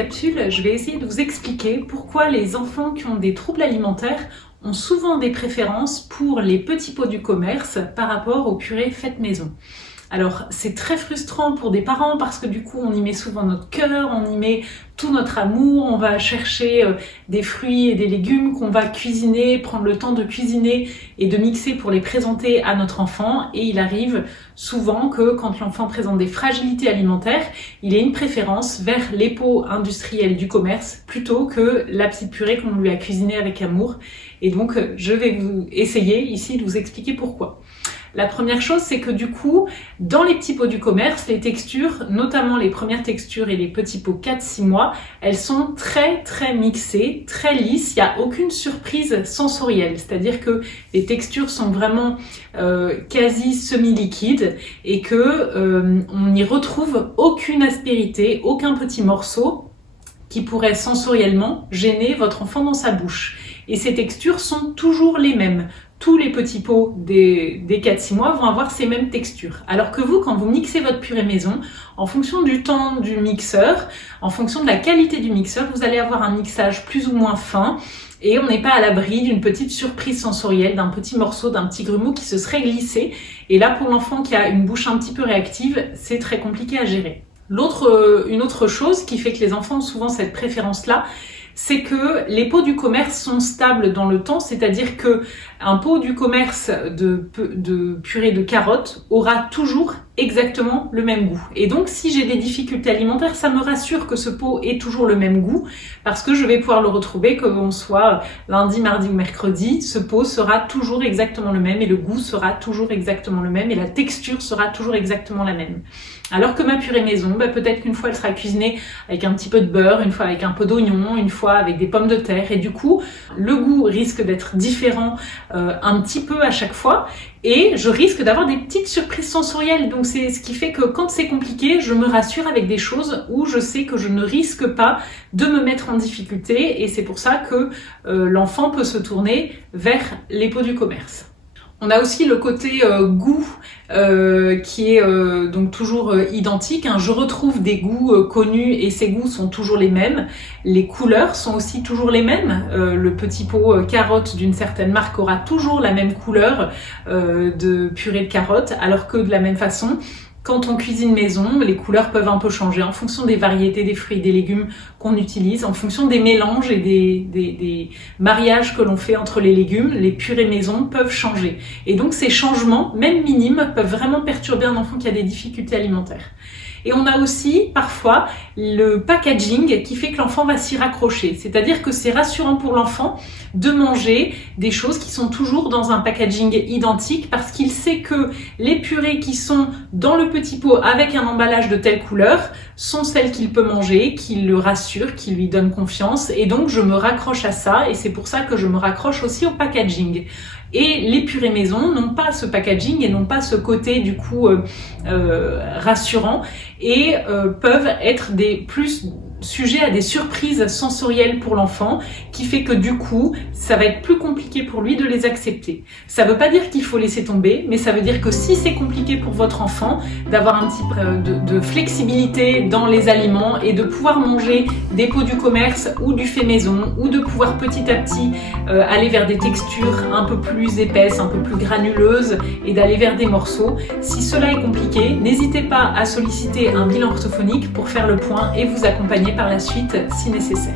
capsule, je vais essayer de vous expliquer pourquoi les enfants qui ont des troubles alimentaires ont souvent des préférences pour les petits pots du commerce par rapport aux purées faites maison. Alors c'est très frustrant pour des parents parce que du coup on y met souvent notre cœur, on y met tout notre amour, on va chercher des fruits et des légumes qu'on va cuisiner, prendre le temps de cuisiner et de mixer pour les présenter à notre enfant, et il arrive souvent que quand l'enfant présente des fragilités alimentaires, il ait une préférence vers les pots industriels du commerce plutôt que la petite purée qu'on lui a cuisinée avec amour. Et donc je vais vous essayer ici de vous expliquer pourquoi. La première chose, c'est que du coup, dans les petits pots du commerce, les textures, notamment les premières textures et les petits pots 4-6 mois, elles sont très mixées, très lisses, il n'y a aucune surprise sensorielle, c'est-à-dire que les textures sont vraiment quasi semi-liquides et que on n'y retrouve aucune aspérité, aucun petit morceau qui pourrait sensoriellement gêner votre enfant dans sa bouche. Et ces textures sont toujours les mêmes. Tous les petits pots des 4-6 mois vont avoir ces mêmes textures. Alors que vous, quand vous mixez votre purée maison, en fonction du temps du mixeur, en fonction de la qualité du mixeur, vous allez avoir un mixage plus ou moins fin et on n'est pas à l'abri d'une petite surprise sensorielle, d'un petit morceau, d'un petit grumeau qui se serait glissé. Et là, pour l'enfant qui a une bouche un petit peu réactive, c'est très compliqué à gérer. Une autre chose qui fait que les enfants ont souvent cette préférence-là, c'est que les pots du commerce sont stables dans le temps, c'est-à-dire que un pot du commerce de purée de carottes aura toujours exactement le même goût. Et donc, si j'ai des difficultés alimentaires, ça me rassure que ce pot ait toujours le même goût, parce que je vais pouvoir le retrouver, que l'on soit lundi, mardi ou mercredi, ce pot sera toujours exactement le même, et le goût sera toujours exactement le même, et la texture sera toujours exactement la même. Alors que ma purée maison, peut-être qu'une fois elle sera cuisinée avec un petit peu de beurre, une fois avec un peu d'oignon, une fois avec des pommes de terre, et du coup, le goût risque d'être différent un petit peu à chaque fois, et je risque d'avoir des petites surprises sensorielles. Donc c'est ce qui fait que quand c'est compliqué, je me rassure avec des choses où je sais que je ne risque pas de me mettre en difficulté, et c'est pour ça que l'enfant peut se tourner vers les pots du commerce. On a aussi le côté goût qui est donc toujours identique. Je retrouve des goûts connus et ces goûts sont toujours les mêmes. Les couleurs sont aussi toujours les mêmes. Le petit pot carotte d'une certaine marque aura toujours la même couleur de purée de carottes, alors que de la même façon, quand on cuisine maison, les couleurs peuvent un peu changer en fonction des variétés des fruits et des légumes qu'on utilise, en fonction des mélanges et des mariages que l'on fait entre les légumes. Les purées maison peuvent changer. Et donc ces changements, même minimes, peuvent vraiment perturber un enfant qui a des difficultés alimentaires. Et on a aussi parfois le packaging qui fait que l'enfant va s'y raccrocher. C'est-à-dire que c'est rassurant pour l'enfant de manger des choses qui sont toujours dans un packaging identique parce qu'il sait que les purées qui sont dans le petit pot avec un emballage de telle couleur sont celles qu'il peut manger, qui le rassurent, qui lui donnent confiance. Et donc je me raccroche à ça, et c'est pour ça que je me raccroche aussi au packaging. Et les purées maison n'ont pas ce packaging et n'ont pas ce côté du coup rassurant, et peuvent être plus sujets à des surprises sensorielles pour l'enfant, qui fait que du coup ça va être plus compliqué pour lui de les accepter. Ça veut pas dire qu'il faut laisser tomber, mais ça veut dire que si c'est compliqué pour votre enfant d'avoir un petit peu de flexibilité dans les aliments et de pouvoir manger des pots du commerce ou du fait maison, ou de pouvoir petit à petit aller vers des textures un peu plus épaisses, un peu plus granuleuses, et d'aller vers des morceaux, si cela est compliqué, n'hésitez pas à solliciter un bilan orthophonique pour faire le point et vous accompagner par la suite si nécessaire.